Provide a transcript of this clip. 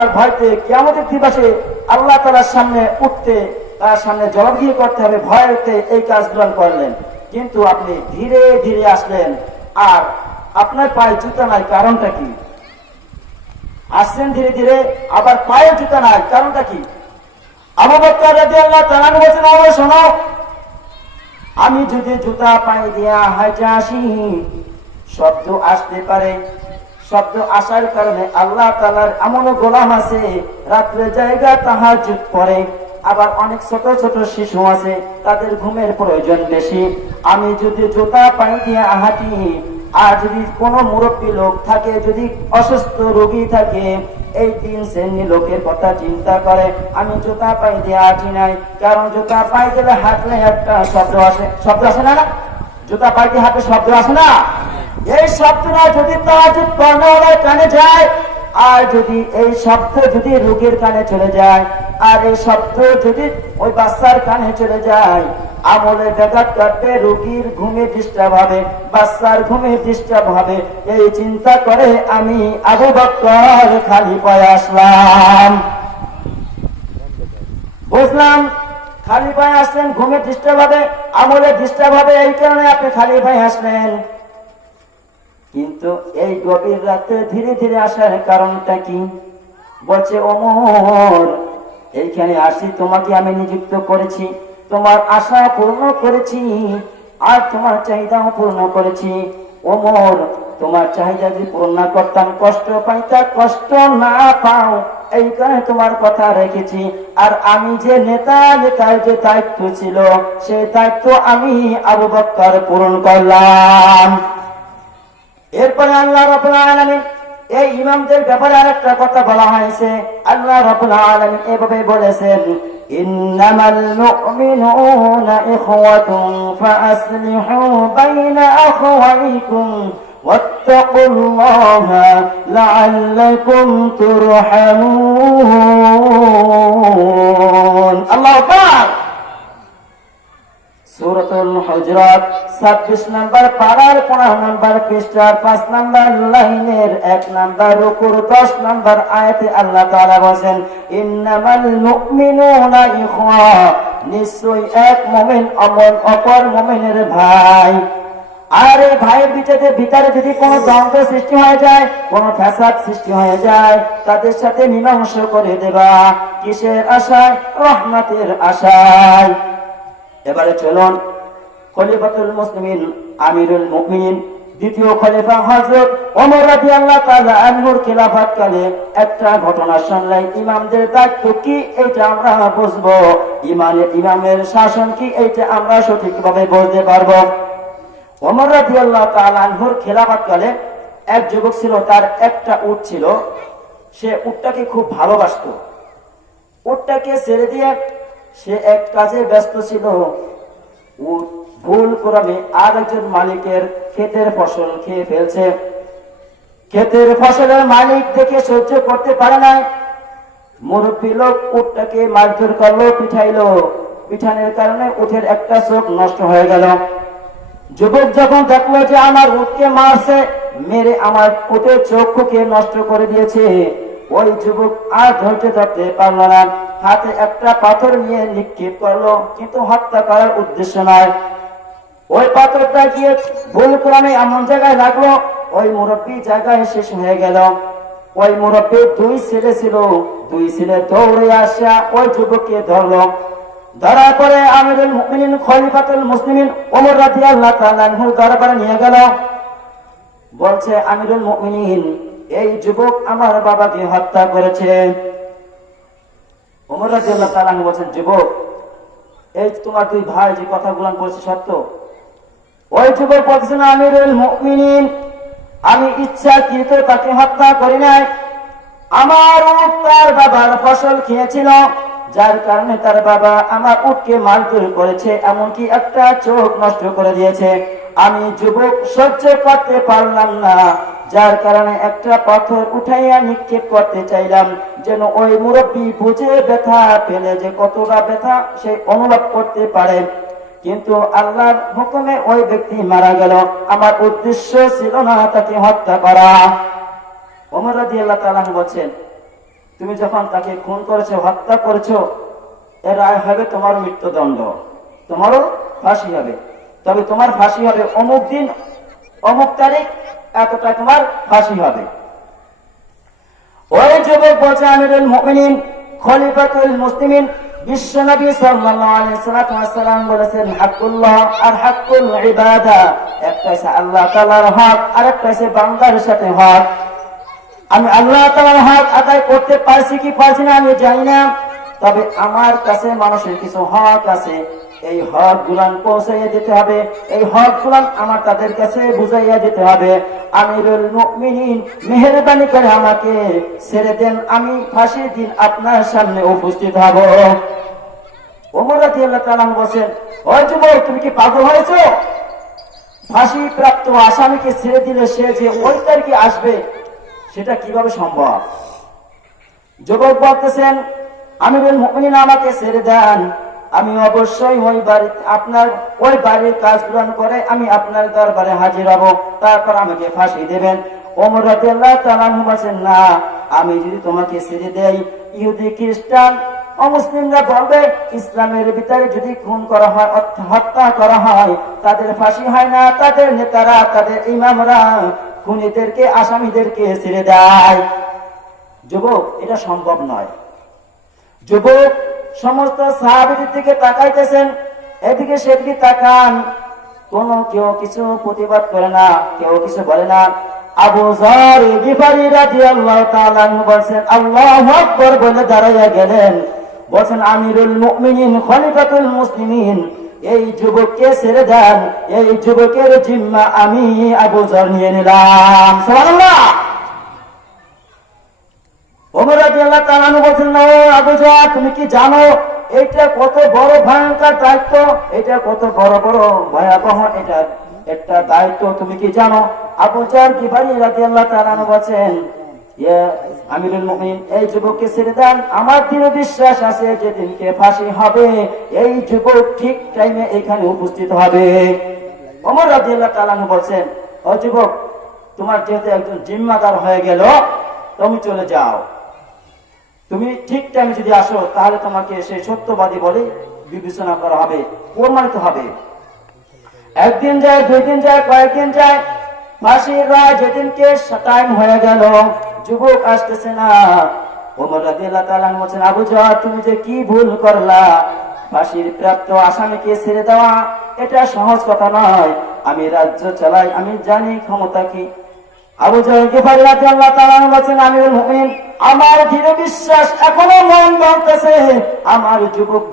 ভয়তে কেমতের আল্লাহ তালার সামনে উঠতে, তার সামনে করতে হবে ভয়তে এই কাজগুলো করলেন। কিন্তু আপনি ধীরে ধীরে আসলেন। আর আপনার পায়ে জুতা নাই, কারণটা কি? আসছেন ধীরে ধীরে, আবার পায়ে জুতা নাই, কারণটা কি? আমি যদি জুতা পায়ে দিয়া হাইটে আসি, শব্দ আসতে পারে। শব্দ আসার কারণে আল্লাহ তালার এমনও গোলাম আছে, রাত্রে জায়গা তাহার যুগ পরে। আবার অনেক ছোট ছোট শিশু আছে, তাদের ঘুমের প্রয়োজন বেশি। আমি যদি জুতা পায়ে দিয়ে হাঁটি, আর যদি কোনো মুরব্বী লোক থাকে, যদি অসুস্থ রোগী থাকে, এই তিন শ্রেণি লোকের কথা চিন্তা করে, আমি জুতা পাই দিয়ে হাঁটি নাই। কারণ জুতা পাই দিলে হাঁটলে একটা শব্দ আসে। শব্দ আসে না না? জুতা পাই দিয়ে হাঁটলে শব্দ আসে না? এই শব্দটা যদি তাহাজুদ কর্ণওয়ালার কানে যায়, আর যদি এই শব্দ যদি রোগীর কানে চলে যায়, আর এই শব্দ যদি ওই বাচ্চার কানে চলে যায় আমলে ব্যাঘাত কাটবে রোগীর ঘুমে ডিস্টার্ব হবে, বাচ্চার ঘুমে ডিস্টার্ব হবে। এই চিন্তা করে আমি আবু বক্কর খালি পায়ে আসলাম। বুঝলাম খালি পায়ে আসলেন, ঘুমে ডিস্টার্ব হবে, আমলে ডিস্টার্ব হবে, এই কারণে আপনি খালি পায়ে আসলেন। কিন্তু এই গভীর রাতে ধীরে ধীরে আসার কারণটা কি? বলছে, ওমর, এইখানে আসি, তোমাকে আমি নিযুক্ত করেছি। তোমার আশা পূর্ণ করেছি আর তোমার চাহিদাও পূর্ণ করেছি। ওমর, তোমার চাহিদা যদি পূর্ণ করতাম, কষ্ট পাইতা, কষ্ট না পাও, এই কারণে তোমার কথা রেখেছি। আর আমি যে নেতা, নেতার যে দায়িত্ব ছিল, সেই দায়িত্ব আমি আবু বক্কর পূরণ করলাম। এরপরে আল্লাহ রাব্বুল আলামিন এই ইমামদের ব্যাপারে আরেকটা কথা বলা হয়েছে আল্লাহ রাব্বুল আলামিন এভাবে বলেছেন ইন্নামাল মুমিনুনা ইখওয়াতুন ফাআসলিহু বাইনা আখওয়াইকুম واتقوا الله لعلكم ترحمون الله أكبر সুরতুল হজরত ছাব্বিশ নম্বর পাড়ার পনেরো নম্বর পৃষ্ঠার পাঁচ নম্বর লাইনের এক নম্বর রুকুর দশ নম্বর আয়াতে আল্লাহ তাআলা বলেন, ইন্নামাল মুমিনুনা ইখওয়া। এক মুমিন অমন অপর মুমিনের ভাই। আর এই ভাইয়ের ভিতরে ভিতরে যদি কোনো দ্বন্দ্ব সৃষ্টি হয়ে যায়, কোনো ফ্যাসাদ সৃষ্টি হয়ে যায়, তাদের সাথে মীমাংস করে দেবা। কিসের আশায়? রহমতের আশায়। এবারে চলুন খলিফাতুল মুসলিমিন, আমিরুল মুমিনিন, দ্বিতীয় খলিফা হযরত ওমর রাদিয়াল্লাহু তাআলা আনহুর খিলাফত কালে একটা ঘটনা শুনলে ইমামদের দায়িত্ব কি? এটা আমরা বুঝব। ইমানের ইমামের শাসন কি? এটা আমরা সঠিকভাবে বুঝতে পারব। ওমর রাদিয়াল্লাহু তাআলা আনহুর খিলাফত কালে এক যুবক ছিল, তার একটা উট ছিল। সে উটটাকে খুব ভালোবাসতো। উটটাকে ছেড়ে দিয়ে সে এক কাজে ব্যস্ত ছিল। উট ভুল ক্রমে আর একজন মালিকের ক্ষেতের ফসল খেয়ে ফেলছে। ক্ষেতের ফসলের মালিক দেখে সহ্য করতে পারে নাই। মুরব্বী লোক উটটাকে মারধর করল, পিঠাইলো। পিঠানের কারণে উঠের একটা চোখ নষ্ট হয়ে গেল। যুবক যখন দেখল যে আমার উঠকে মারছে, মেরে আমার উটের চক্ষুকে নষ্ট করে দিয়েছে। ওই যুবক আর ধৈর্য ধরতে পারল না। হাতে একটা পাথর নিয়ে নিক্ষেপ করল, কিন্তু হত্যা করার উদ্দেশ্য নয় ওই পাথরটা গিয়ে ভুল ক্রমে এমন জায়গায় লাগল, ওই মুরব্বী জায়গায় শেষ হয়ে গেল। ওই মুরব্বী দুই ছেলে ছিল, দুই ছেলে দৌড়ে আসা ওই যুবককে ধরলো। ধরার পরে আমিরুল মুমিনিন, খলিফাতুল মুসলিমিন ওমর রাদিয়াল্লাহু তাআলা আনহু দরবারে নিয়ে গেল। বলছে, আমিরুল মুমিনিন, এই যুবক আমার বাবাকে হত্যা করেছে। ওমর রাদিয়াল্লাহু তাআলা বলছেন, যুবক, এই তোমার দুই ভাই যে কথাগুলো বলছে সত্য? ওই যুবক বলছেন আমিরুল মুমিনিন। আমি ইচ্ছাকৃত তাকে হত্যা করি নাই। আমার উট তার বাবার ফসল খেয়েছিল, যার কারণে তার বাবা আমার উটকে মারধর করেছে, এমনকি একটা চোখ নষ্ট করে দিয়েছে। আমি যুবক সহ্য করতে পারলাম না, যার কারণে একটা পাথর উঠাইয়া নিক্ষেপ করতে চাইলাম, যেন ওই মুরব্বী বুঝে ব্যথা পেলে যে কতটা ব্যথা সে অনুভব করতে পারে। কিন্তু আল্লাহর হুকুমে ওই ব্যক্তি মারা গেল। আমার উদ্দেশ্য ছিল না তাকে হত্যা করা। ওমর রাদিয়াল্লাহু তাআলা বলছেন, তুমি যখন তাকে খুন করেছ, হত্যা করেছ এর রায় হবে তোমার মৃত্যুদণ্ড। তোমারও ফাঁসি হবে। তবে তোমার ফাঁসি হবে অমুক দিন, অমুক তারিখ, এতটা তোমার ফাঁসি হবে। ওই যুবক বলছে, আমিরুল মুমিনিন, খলিফাতুল মুসলিমিন সাল্লাম বলেছেন, হাক্কুল্লাহ আর হাক্কুল ইবাদা। আল্লাহ তাআলার হক আর সাথে হক। আমি আল্লাহ তাআলার হক আদায় করতে পারছি কি পারছি না, আমি জানি না। তবে আমার কাছে মানুষের কিছু হক আছে। এই হক গুলান পৌঁছাইয়া দিতে হবে। এই হক গুলান আমার তাদের কাছে বুঝাইয়া দিতে হবে। আমিরুল মুমিনিন, মেহেরবানি করে আমাকে ছেড়ে দেন। আমি ফাঁসির দিন আপনার সামনে উপস্থিত হব। তুমি কি হয়েছো? ফাঁসি ছেড়ে দিলে সে যে ওই আসবে, সেটা কীভাবে সম্ভব? মুমিনিন আমাকে ছেড়ে দেন। আমি অবশ্যই ওই বাড়ি, আপনার ওই বাড়ির কাজ গ্রহণ করে আমি আপনার দরবারে হাজির হব। তারপর আমাকে ফাঁসি দেবেন। ওমর রাদিয়াল্লাহু তাআলা বলেন না, আমি যদি তোমাকে ছেড়ে দেই, ইহুদি খ্রিস্টান অমুসলিমরা বলবে, ইসলামের ভিতরে যদি খুন করা হয় হত্যা করা হয়, তাদের ফাঁসি হয় না, তাদের নেতারা, তাদের ইমামরা খুনিদেরকে, আসামিদেরকে ছেড়ে দেয়। যুবক, এটা সম্ভব নয়। যুবক, সমস্ত সাহাবিদের দিকে তাকাইতেছেন, এদিকে সেদিকে তাকান। কোন কেউ কিছু প্রতিবাদ করে না, কেউ কিছু বলে না। আবু জার গিফারি রাদিয়াল্লাহু তাআলা আনহু বলেন আল্লাহু আকবার বলে দাঁড়াইয়া গেলেন। বলেন আমিরুল মুমিনিন, খলিফাতুল মুসলিমিন। এই যুবককে ছেড়ে দেন, এই যুবকের জিম্মা আমি আবু জার নিয়ে নিলাম। সুবহানাল্লাহ! ওমর রাদিয়াল্লাহু তাআলা বলেন না আবু জার, তুমি কি জানো, এটা কত বড় ভয়ঙ্কর দায়িত্ব, এটা কত বড় বড় ভয়াবহ এটা, একটা দায়িত্ব, তুমি কি জানো? আবু জার গিফারি রাদিয়াল্লাহু তাআলা ইয়া আমিরুল মুমিনিন, এই যুবককে ছেড়ে দেন। আমার দৃঢ় বিশ্বাস আছে যেদিনকে ফাঁসি হবে। এই যুবক ঠিক টাইমে এখানে উপস্থিত হবে। তাআলা আনহু ও যুবক, তোমার যেহেতু একজন জিম্মাদার হয়ে গেল, তুমি চলে যাও। তুমি ঠিক টাইমে যদি আসো, তাহলে তোমাকে সেই সত্যবাদী বলে বিবেচনা করা হবে, প্রমাণিত হবে। একদিন যায়, দুই দিন যায়, কয়েকদিন যায়, ফাঁসির রায় যেদিনকে টাইম হয়ে গেল যুবক আসতেছে না। ওমর রাদিয়াল্লাহু তাআলা বলছেন, আবু জাহ তুমি যে কি ভুল করলা? ফাঁসির প্রাপ্ত আসামিকে ছেড়ে দেওয়া, এটা সহজ কথা নয়। আমি রাজ্য চালাই, আমি জানি ক্ষমতা কি। আবু জাহেল গিফারি রাদিয়াল্লাহু তাআলা বলেন আমিরুল মুমিনিন আমার দৃঢ় বিশ্বাস এখনও মন বলতেছে, আমার যুবক